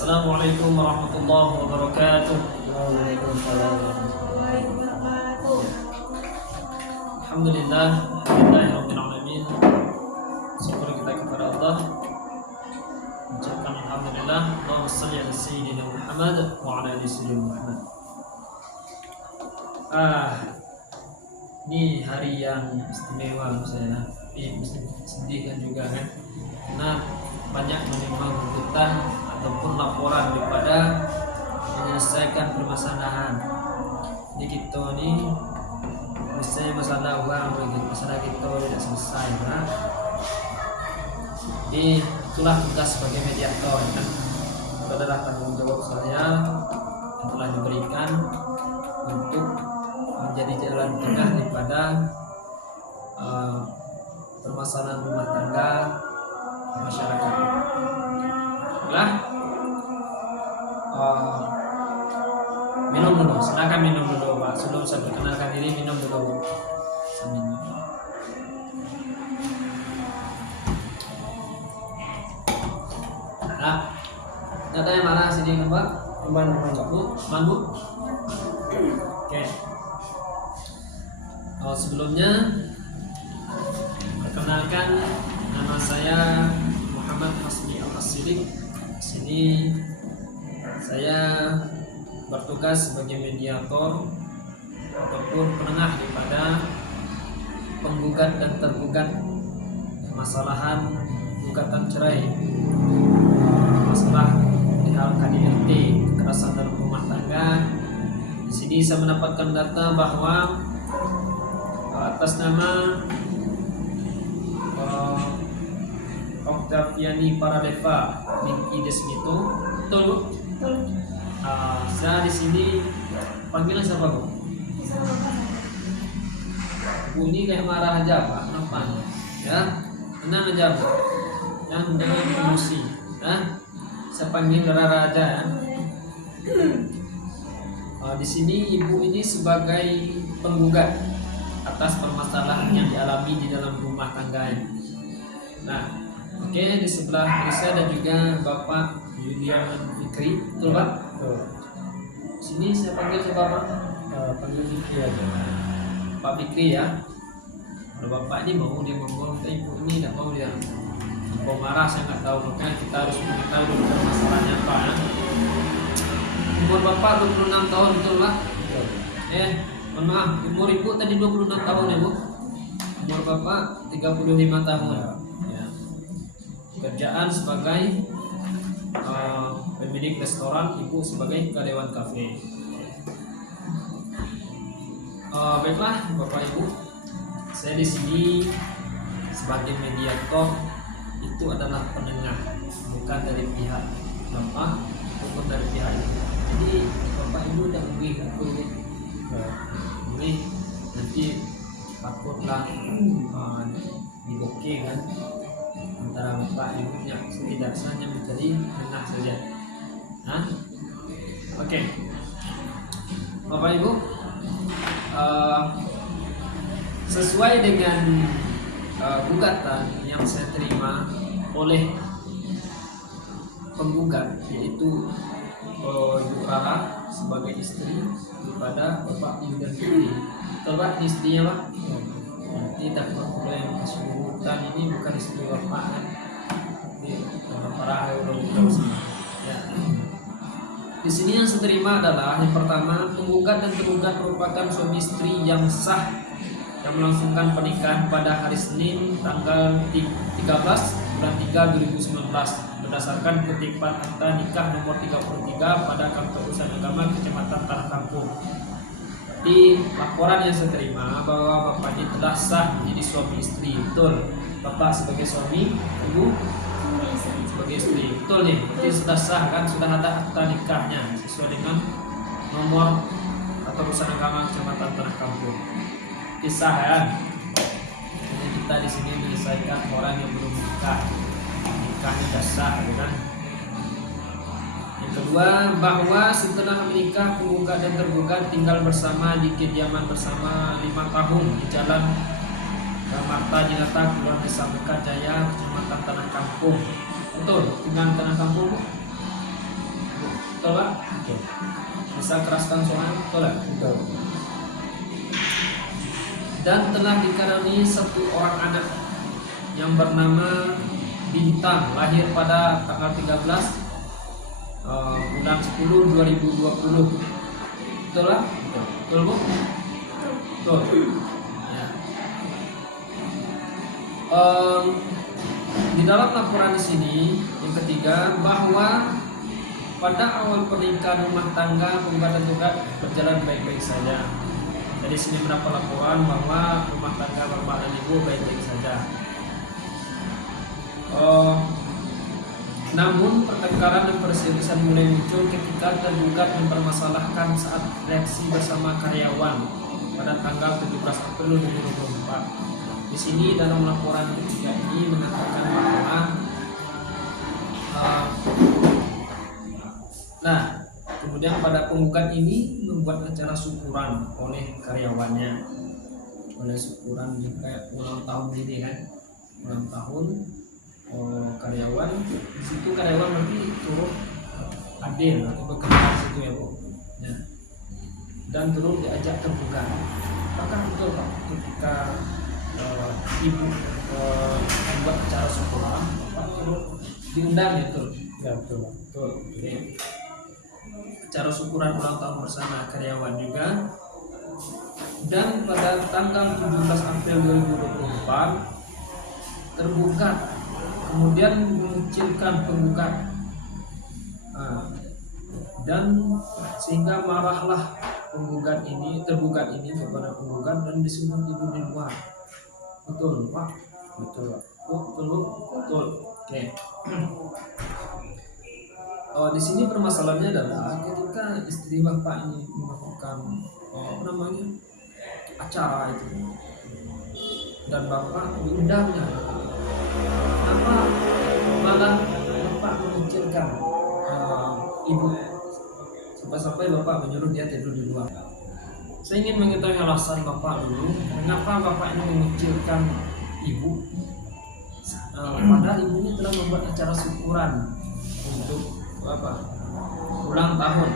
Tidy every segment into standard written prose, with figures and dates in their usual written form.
Assalamualaikum warahmatullahi wabarakatuh. Alhamdulillah, Rabbil alamin. Syukur kita kepada Allah. Ucapkan alhamdulillah. Allahumma shalli ala sayyidina Muhammad wa ala ali sayyidina Muhammad. Ini hari yang istimewa menurut saya. Ini sedih kan juga kan, karena banyak menerima tuntutan ataupun laporan daripada menyelesaikan permasalahan. Jadi kita ini misalnya masalah uang, masalah kita tidak selesai, nah. Jadi itulah tugas sebagai mediator kan. Itu adalah tanggung jawab saya yang telah diberikan untuk menjadi jalan tengah daripada permasalahan rumah tangga masyarakat. Lah, minum dulu, silakan minum dulu Pak. Sebelum saya perkenalkan diri, minum dulu. Minum. Nah, datanya mana sini Pak? Bu, Bu. Oke. Sebelumnya perkenalkan, nama saya Muhammad Hasmi Al-Asidik. Di sini saya bertugas sebagai mediator ataupun penengah daripada penggugat dan tergugat permasalahan gugatan cerai, masalah di hal KDRT, kekerasan dalam rumah tangga. Di sini saya mendapatkan data bahwa atas nama Oktaviani Paradeva Niki Desmito, betul Bu? Betul. Saya di sini panggilan siapa Bu? Bu ini kayak marah aja Pak, kenapa? Ya, tenang aja Bu. Yang dengan emosi, ya. Saya panggil Rara aja ya. Di sini Ibu ini sebagai penggugat atas permasalahan yang dialami di dalam rumah tangga. Nah, oke, di sebelah kiri saya ada juga Bapak Julian Fikri, betul Pak? Betul. Sini saya panggil siapa Pak? Panggil Fikri aja. Pak Fikri ya. Kalau Bapak ini mau dia ngomong, tapi Ibu ini tidak mau dia. Mau marah saya nggak tahu, makanya kita harus mengetahui dulu permasalahannya Pak. Ya. Umur Bapak 26 tahun, betul Pak? Betul. Mohon maaf, umur Ibu tadi 26 tahun ya Bu? Umur Bapak 35 tahun. Ya. Kerjaan sebagai pemilik restoran, Ibu sebagai karyawan kafe. Baiklah Bapak Ibu, saya di sini sebagai mediator, itu adalah penengah, bukan dari pihak Bapak maupun dari pihak Ibu. Jadi Bapak Ibu udah memilih aku ini nanti takutlah diboke kan antara Bapak Ibu yang setidaknya menjadi penengah saja. Nah, oke. Bapak Ibu, sesuai dengan gugatan yang saya terima oleh penggugat, yaitu Ibu Rara sebagai istri daripada Bapak Julian Fikri. Betul Pak, ini istrinya Pak? Nanti takut kalau yang keseluruhan ini bukan istri Bapak kan? Ini Bapak Rara ya. Di sini yang saya terima adalah yang pertama, penggugat dan tergugat merupakan suami istri yang sah yang melangsungkan pernikahan pada hari Senin tanggal 13 bulan 3 2019 berdasarkan kutipan akta nikah nomor 33 pada Kantor Urusan Agama Kecamatan Tanah Kampung. Di laporan yang saya terima bahwa Bapak ini telah sah menjadi suami istri. Betul Bapak sebagai suami, Ibu sebagai istri, betul nih, berarti sudah sah kan, sudah ada akta nikahnya sesuai dengan nomor atau Urusan Agama Kecamatan Tanah Kampung. Kisah kan, jadi kita di sini menyelesaikan orang yang belum nikah, nikahnya sudah sah, kan? Yang kedua, bahwa setelah menikah penggugat dan tergugat tinggal bersama di kediaman bersama 5 tahun di Jalan Marta Dinata, Kelurahan Desa Mekarjaya, Kecamatan Tanah Kampung. Betul, tinggal Tanah Kampung. betul Pak? Betul. Bisa keraskan suara, betul ya? Betul. Dan telah dikaruniai satu orang anak yang bernama Bintang, lahir pada tanggal 13 bulan 10 2020. Betul lah? Betul Bu? Betul. Ya. Di dalam laporan di sini yang ketiga bahwa pada awal pernikahan rumah tangga penggugat dan tergugat berjalan baik-baik saja. Dari sini mendapat laporan bahwa rumah tangga bapak dan ibu baik-baik saja. Namun pertengkaran dan perselisihan mulai muncul ketika tergugat mempermasalahkan saat reaksi bersama karyawan pada tanggal 17 April 2024. Di sini dalam laporan ketiga ini mengatakan bahwa kemudian pada penggugat ini membuat acara syukuran oleh karyawannya, oleh syukuran kayak ulang tahun ini kan, ulang tahun karyawan. Di situ karyawan nanti turut adil atau bekerja di situ ya Bu. Ya. Dan turut diajak tergugat. Apakah betul Pak ketika ibu membuat acara syukuran, Pak turut diundang ya betul? Ya betul. Betul. Jadi acara syukuran ulang tahun bersama karyawan juga. Dan pada tanggal 17 April 2024 tergugat kemudian mengucilkan penggugat dan sehingga marahlah tergugat ini kepada penggugat dan disuruh tidur di luar. Betul Pak? Betul Pak. Betul. Oke. Di sini permasalahannya adalah ketika istri bapak ini melakukan acara itu dan bapak diundangnya, kenapa malah bapak mengucilkan ibu sampai bapak menyuruh dia tidur di luar? Saya ingin mengetahui alasan bapak dulu, mengapa bapak ini mengucilkan ibu, padahal ibu ini telah membuat acara syukuran untuk ulang tahun,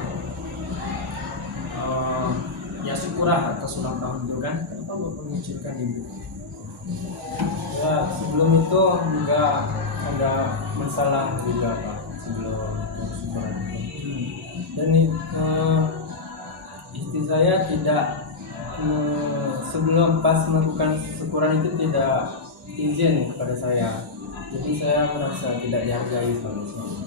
ya syukurah atas ulang tahun itu kan. Kenapa bapak mengucilkan ibu? Ya sebelum itu juga ada masalah juga Pak, sebelum syukuran itu. Dan istri saya tidak sebelum pas melakukan syukuran itu tidak izin kepada saya. Jadi saya merasa tidak dihargai sama suami.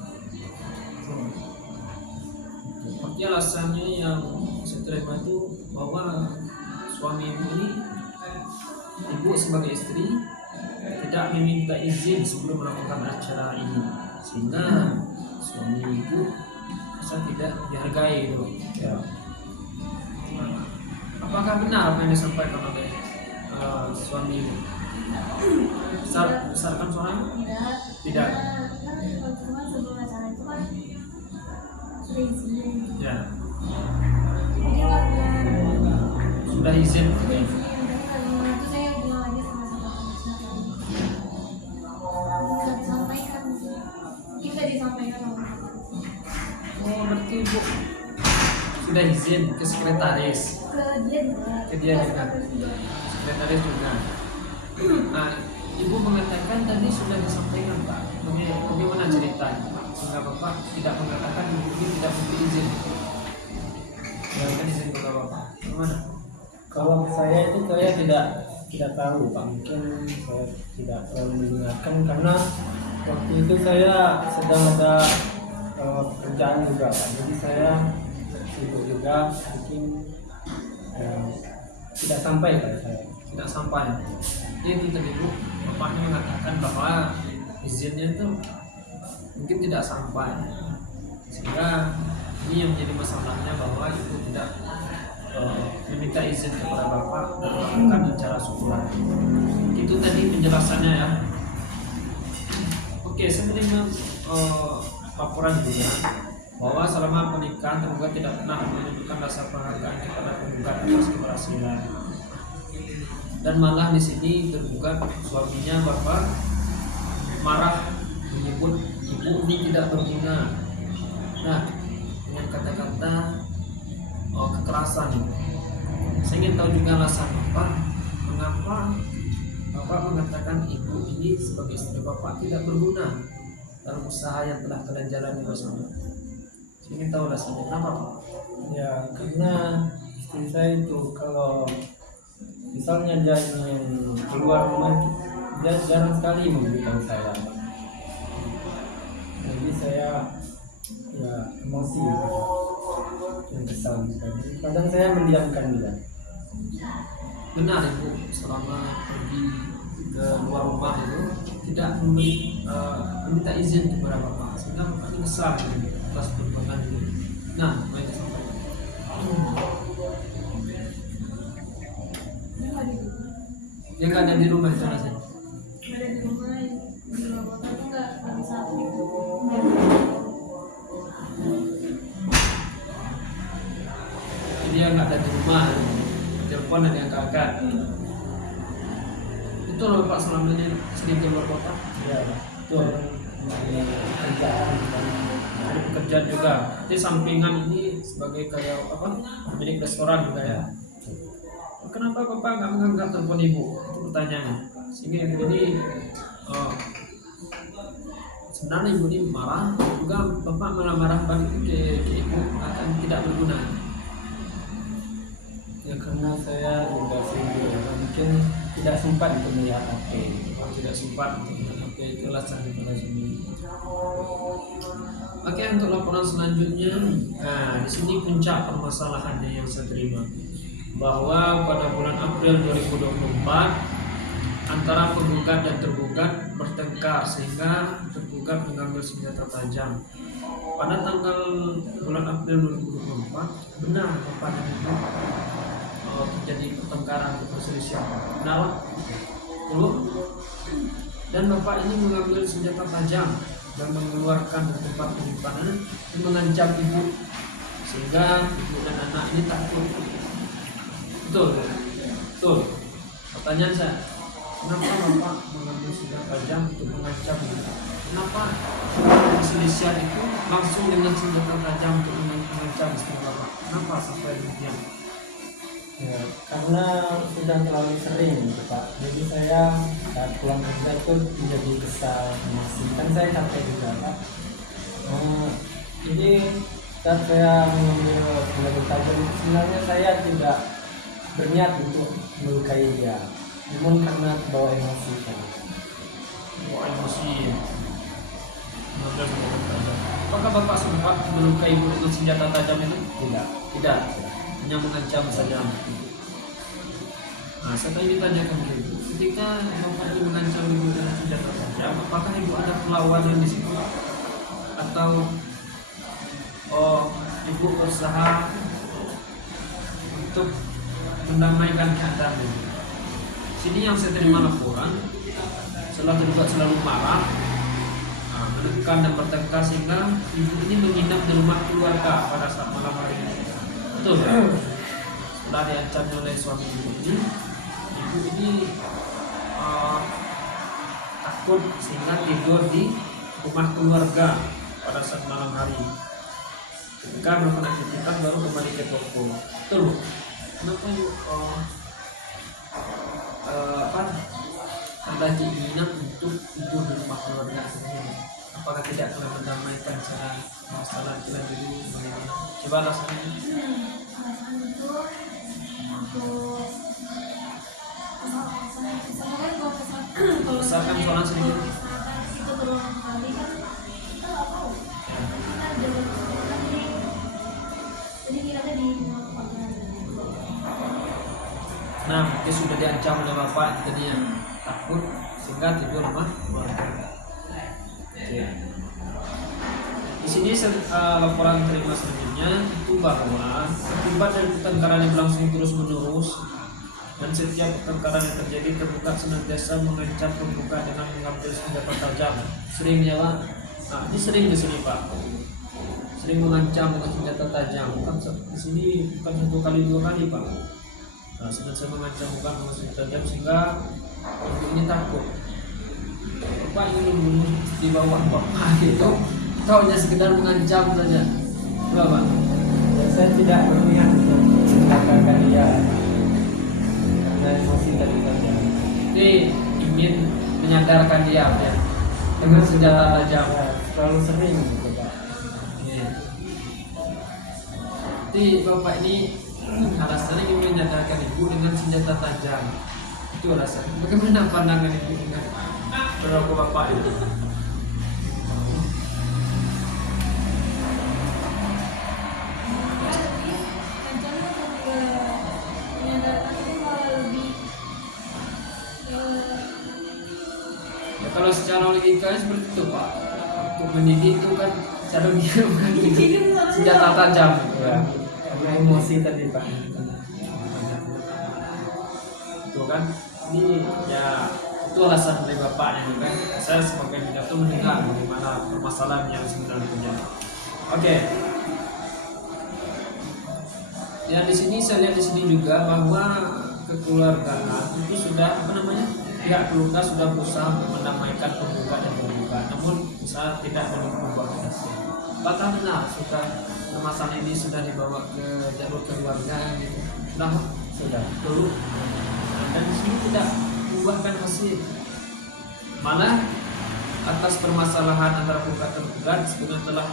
Seperti alasannya yang saya terima itu bahwa suami ibu ini, ibu sebagai istri tidak meminta izin sebelum melakukan acara ini, sehingga suami ibu merasa tidak dihargai itu. Ya. Apakah benar apa yang disampaikan oleh suami ibu? Besarkan suara? Tidak. Cuma sebelum acara itu kan sudah izin. Ya. Jadi waktu Sudah izin. izin itu saya bilang lagi sama nggak disampaikan sih. Mungkin nggak disampaikan sama Oh, berarti ibu sudah izin ke sekretaris, ke dia juga. sekretaris juga. Nah, ibu mengatakan tadi sudah disampaikan Pak. Bagaimana ceritanya Pak? Sehingga bapak tidak mengatakan ibu ini tidak memberi izin. Berikan izin kepada bapak. Bagaimana? Kalau saya itu saya tidak tahu Pak, mungkin saya tidak terlalu mendengarkan karena waktu itu saya sedang ada pekerjaan juga Pak, jadi saya sibuk juga, mungkin tidak sampai pada saya. Tidak sampai. Jadi itu tadi Bu, bapaknya mengatakan bahwa izinnya itu mungkin tidak sampai, sehingga ini yang menjadi masalahnya bahwa ibu tidak meminta izin kepada bapak dan melakukan acara syukuran. Itu tadi penjelasannya ya. Oke, saya menerima laporan juga bahwa selama pernikahan tergugat tidak pernah menunjukkan rasa penghargaan kepada penggugat atas keberhasilan, dan malah di sini tergugat suaminya bapak marah menyebut ibu ini tidak berguna. Nah, dengan kata-kata kekerasan itu. Saya ingin tahu juga alasan Bapak, mengapa Bapak mengatakan ibu ini sebagai istri Bapak tidak berguna dalam usaha yang telah kalian jalani bersama. Saya ingin tahu alasannya kenapa Pak? Ya karena istri saya itu kalau misalnya dia ingin keluar rumah dia jarang sekali memberitahu saya. Jadi saya ya emosi gitu. Dan kesal sekali. Kadang saya mendiamkan dia. Benar ibu selama pergi ke luar rumah itu tidak meminta izin kepada Bapak sehingga Bapak ini kesal gitu, atas perbuatan itu. Nah, apa yang disampaikan? Dia nggak di Dia nggak ada di rumah itu alasannya. nggak ada di rumah, di luar kota tuh nggak bisa itu. Jadi dia nggak ada di rumah, telepon ada yang kakak. Itu loh Bapak selama ini sering keluar kota. Ya betul. Kerjaan Ada pekerjaan juga. Jadi sampingan ini sebagai kayak apa? Pemilik restoran juga ya. Kenapa Bapak nggak menganggap telepon ibu? Itu pertanyaannya. Sehingga ibu ini sebenarnya ibu ini marah, juga Bapak malah marah balik ke ibu akan tidak berguna. ya karena saya juga sendiri mungkin tidak sempat untuk melihat HP. Tidak sempat untuk menanggapi itu alasan daripada sini. Oke, untuk laporan selanjutnya, nah di sini puncak permasalahannya yang saya terima bahwa pada bulan April 2024 antara penggugat dan tergugat bertengkar sehingga tergugat mengambil senjata tajam. Pada tanggal bulan April 2024 benar Bapak dan Ibu terjadi pertengkaran perselisihan. Benar? Betul? Dan Bapak ini mengambil senjata tajam dan mengeluarkan dari tempat penyimpanan dan mengancam ibu sehingga ibu dan anak ini takut. Betul? Betul. Pertanyaan saya, kenapa Bapak mengambil senjata tajam untuk mengancam ibu? Kenapa perselisihan itu langsung dengan senjata tajam untuk mengancam istri Bapak? Kenapa sampai demikian? Ya, karena sudah terlalu sering gitu, Pak. Jadi saya saat pulang kerja itu menjadi kesal, emosi. Kan saya capek juga, Pak. Jadi saat saya mengambil senjata tajam itu sebenarnya saya tidak berniat untuk melukai dia, namun karena terbawa emosi, Pak. Emosi. Mengambil senjata tajam. Apakah Bapak sempat melukai ibu dengan senjata tajam itu? Tidak. Tidak. Hanya mengancam saja. Nah, saya tadi ditanyakan gitu. Ketika Bapak ini mengancam ibu dengan senjata tajam, apakah ibu ada perlawanan di situ? Atau ibu berusaha untuk mendamaikan keadaan ini? Sini yang saya terima laporan, setelah tergugat selalu marah, menekan dan bertengkar sehingga ibu ini menginap di rumah keluarga pada saat malam hari. Betul. Setelah diancam oleh suami ibu ini takut sehingga tidur di rumah keluarga pada saat malam hari. Ketika melakukan aktivitas baru kembali ke toko. Betul. Kenapa ada keinginan untuk tidur di rumah keluarga sendiri? Apakah tidak pernah mendamaikan secara masalah kita dulu bagaimana? Coba alasannya. Alasan itu untuk misalkan kalau Misalkan soal sendiri. itu berulang kali kan kita nggak tahu kita jalan jadi kiranya di Nah, mungkin sudah diancam oleh bapak jadinya takut sehingga tidur rumah keluarga. Oke. Di sini laporan terima selanjutnya itu bahwa akibat dari pertengkaran yang berlangsung terus menerus dan setiap pertengkaran yang terjadi tergugat senantiasa mengancam penggugat dengan mengambil senjata tajam. Sering ya Pak? Nah, ini sering di sini Pak. Sering mengancam dengan senjata tajam. Bukan di sini bukan satu kali dua kali Pak. Nah, senantiasa mengancam bukan dengan senjata tajam sehingga ibu ini takut. Bapak ingin membunuh di bawah bapak gitu. Atau hanya sekedar mengancam saja. Coba Pak. Ya, saya tidak berniat untuk mencelakakan dia karena emosi tadi saja. Jadi ingin menyadarkan dia ya dengan senjata tajam. Ya, terlalu sering gitu Pak. Oke. Jadi bapak ini alasannya ingin menyadarkan ibu dengan senjata tajam. Itu alasan. Bagaimana pandangan ibu dengan perilaku bapak itu? Rencananya ke menyadarkan itu malah lebih Ya, kalau secara logika seperti itu Pak. Untuk mendidik itu kan cara logika bukan gitu. Senjata tajam gitu Ya, kan. karena emosi tadi Pak. Itu kan. Ini ya itu alasan dari bapaknya ini kan. Saya sebagai pidato mendengar bagaimana permasalahan yang sebenarnya terjadi. Oke. Ya di sini saya lihat di sini juga bahwa kekeluargaan itu sudah apa namanya pihak keluarga sudah berusaha mendamaikan penggugat dan penggugat, namun usaha tidak membuat hasil. Apakah benar sudah permasalahan ini sudah dibawa ke jalur keluarga gitu? Sudah dulu. Dan di sini tidak membuahkan hasil. Malah atas permasalahan antara penggugat dan penggugat sebenarnya telah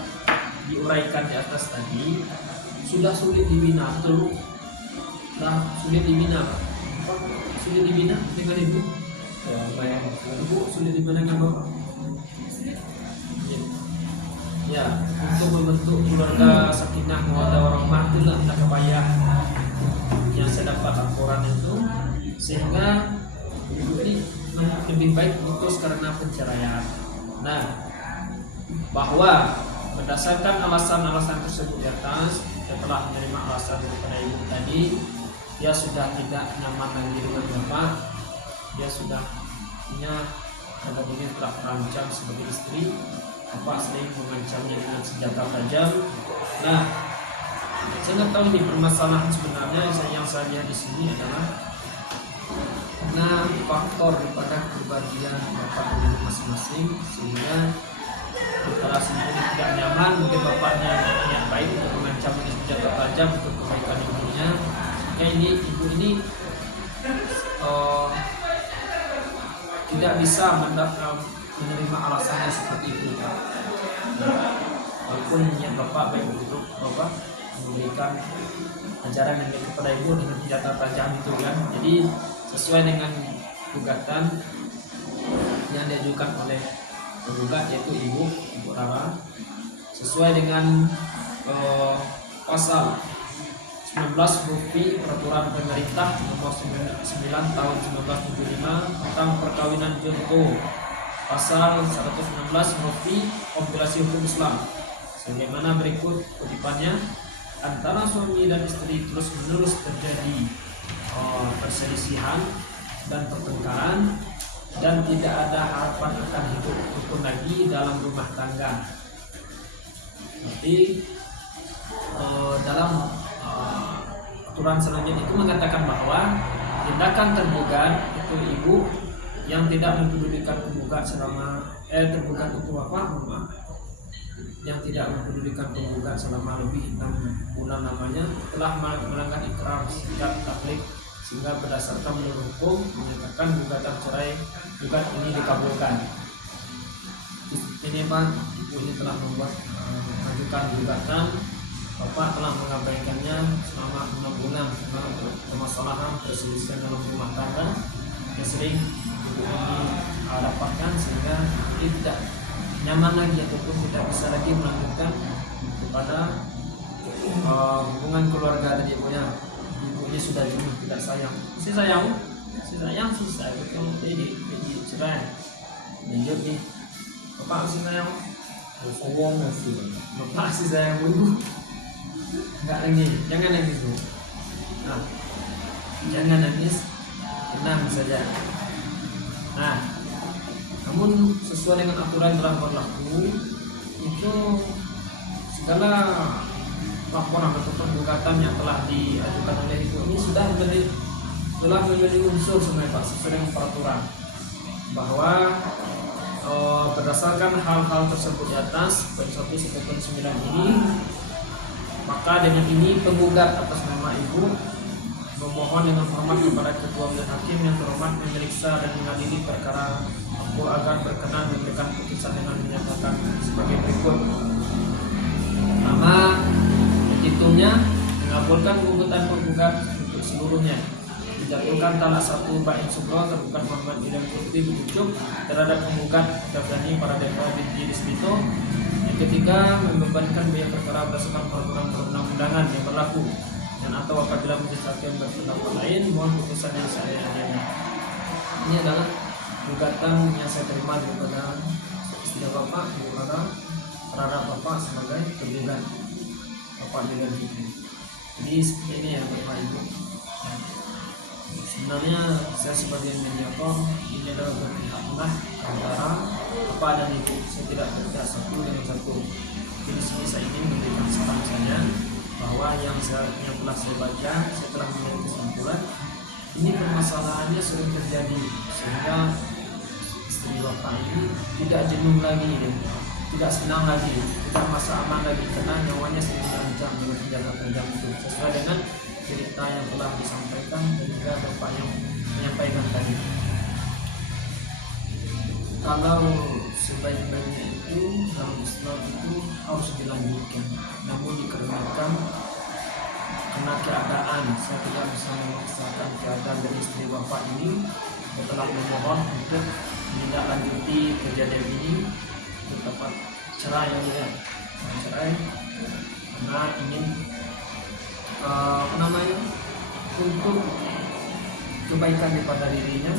diuraikan di atas tadi sudah sulit dibina, betul? Nah, sulit dibina, Pak. Sulit dibina dengan ibu. Ya, lumayan. Ibu sulit dibina dengan bapak. Ya. Ya, untuk membentuk keluarga sakinah mawaddah warahmah itulah tak payah yang saya dapat laporan itu, sehingga ibu ini lebih baik putus karena perceraian. Nah, bahwa berdasarkan alasan-alasan tersebut di atas, setelah menerima alasan daripada ibu tadi, dia sudah tidak nyaman lagi dengan bapak, dia sudah punya pada diri telah terancam sebagai istri, bapak sering mengancamnya dengan senjata tajam. Nah, saya nggak tahu ini permasalahan sebenarnya yang saya lihat di sini adalah karena faktor daripada kepribadian bapak dan ibu masing-masing, sehingga antara sendiri tidak nyaman, mungkin bapaknya yang baik untuk mengancam dengan senjata tajam untuk kebaikan ibunya. Sehingga ini ibu ini tidak bisa menerima alasannya seperti itu. Walaupun niat bapak baik untuk bapak memberikan ajaran yang baik kepada ibu dengan senjata tajam itu kan. Jadi sesuai dengan gugatan yang diajukan oleh penggugat yaitu ibu Rara, sesuai dengan pasal 19 Bupi Peraturan Pemerintah Nomor 9 Tahun 1975 tentang perkawinan contoh, pasal 116 Bupi Kompilasi Hukum Islam sebagaimana berikut kutipannya: antara suami dan istri terus menerus terjadi perselisihan dan pertengkaran dan tidak ada harapan akan hidup rukun lagi dalam rumah tangga. Jadi dalam aturan selanjutnya itu mengatakan bahwa tindakan tergugat itu ibu yang tidak mempedulikan penggugat selama tergugat itu apa? Yang tidak mempedulikan penggugat selama lebih 6 bulan namanya telah melanggar ikrar sikap tablik, sehingga berdasarkan menurut hukum menyatakan gugatan cerai gugat ini dikabulkan. Ini Pak, ibu ini telah mengajukan gugatan, bapak telah mengabaikannya selama 6 bulan karena permasalahan perselisihan dalam rumah tangga yang sering ibu ini dapatkan, sehingga dia tidak nyaman lagi ataupun tidak bisa lagi melanjutkan kepada hubungan keluarga tadi ibunya. Ibunya sudah jenuh, tidak sayang. Si sayang, susah betul. Jadi cerai. Lanjut nih, bapak masih sayang. Saya masih. Bapak masih sayang ibu. Enggak lagi, jangan nangis bu. Nah, jangan nangis, tenang saja. Nah, namun sesuai dengan aturan telah berlaku itu segala laporan ataupun gugatan yang telah diajukan oleh ibu ini telah menjadi unsur sebenarnya Pak, sesuai dengan peraturan bahwa berdasarkan hal-hal tersebut di atas poin 1 sampai poin 9 ini Maka dengan ini penggugat atas nama ibu memohon dengan hormat kepada ketua majelis hakim yang terhormat memeriksa dan mengadili perkara aku agar berkenan memberikan putusan dengan menyatakan sebagai berikut. Pertama, petitumnya mengabulkan gugatan penggugat untuk seluruhnya, dijatuhkan talak 1 Bain Sugro tergugat Muhammad Idam Putri Bucucuk terhadap penggugat Dafdani Paradeva binti Rizmito. Yang ketiga, membebankan biaya perkara berdasarkan peraturan perundang-undangan yang berlaku, dan atau apabila majelis hakim berpendapat lain, mohon putusan yang seadil-adilnya. Ini adalah gugatan yang saya terima daripada istri bapak terhadap bapak sebagai penggugat bapak Idam Putri. Jadi seperti ini ya bapak ibu. Sebenarnya saya sebagai mediator ini adalah berpihak tengah antara bapak dan ibu. Saya tidak berpihak satu dengan satu. Jadi di sini saya ingin memberikan saran saya bahwa yang telah saya baca, saya telah mengambil kesimpulan ini permasalahannya sering terjadi sehingga istri bapak ini tidak jenuh lagi, tidak senang lagi, tidak merasa aman lagi karena nyawanya sedang terancam dengan senjata tajam itu, sesuai dengan cerita yang telah disampaikan dan juga bapak yang menyampaikan tadi. Kalau sebaik-baiknya itu dalam Islam itu harus dilanjutkan, namun dikarenakan karena keadaan saya tidak bisa memaksakan keadaan dari istri bapak ini, saya telah memohon untuk menindaklanjuti kejadian ini untuk dapat cerai karena ingin untuk kebaikan daripada dirinya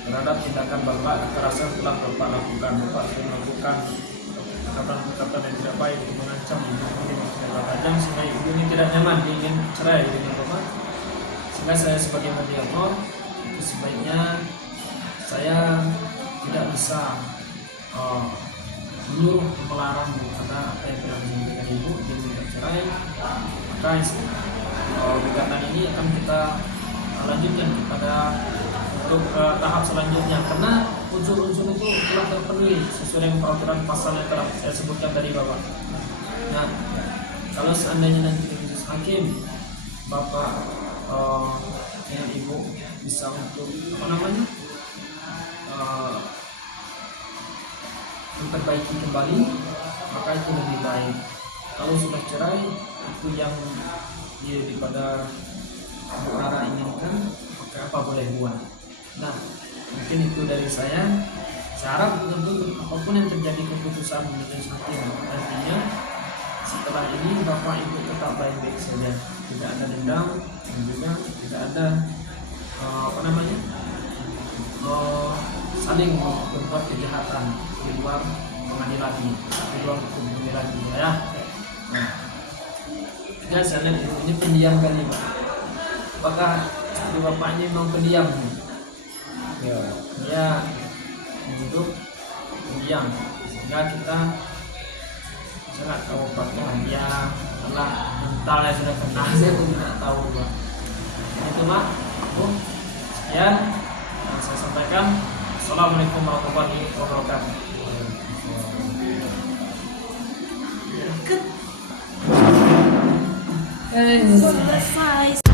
terhadap tindakan bapak kekerasan telah bapak lakukan. Bapak sudah melakukan kata-kata yang tidak baik untuk mengancam ibu dengan senjata tajam sehingga ibu ini tidak nyaman, dia ingin cerai dengan bapak. Sehingga saya sebagai mediator itu sebaiknya saya tidak bisa menyuruh melarang karena apa yang telah disampaikan ibu dia minta cerai. Maka gugatan ini akan kita lanjutkan kepada untuk tahap selanjutnya karena unsur-unsur itu telah terpenuhi sesuai dengan peraturan pasal yang telah saya sebutkan tadi bapak. Nah, kalau seandainya nanti majelis hakim bapak dengan ibu bisa untuk memperbaiki kembali, maka itu lebih baik. Kalau sudah cerai itu yang daripada Bu Rara inginkan, maka apa boleh buat. Nah, mungkin itu dari saya. Saya harap tentu apapun yang terjadi keputusan majelis hakim nantinya setelah ini bapak ibu tetap baik-baik saja, tidak ada dendam dan juga tidak ada saling berbuat kejahatan di luar pengadilan ini, di luar pengadilan ini ya. Nah, dan saya lihat ini pendiam kali pak. Apakah istri bapaknya memang pendiam? Ya, hidup pendiam sehingga kita sangat tahu apakah dia adalah mentalnya sudah kena. Saya pun tidak tahu pak. Itu pak. Sekian yang saya sampaikan. Assalamualaikum warahmatullahi wabarakatuh. Selesai.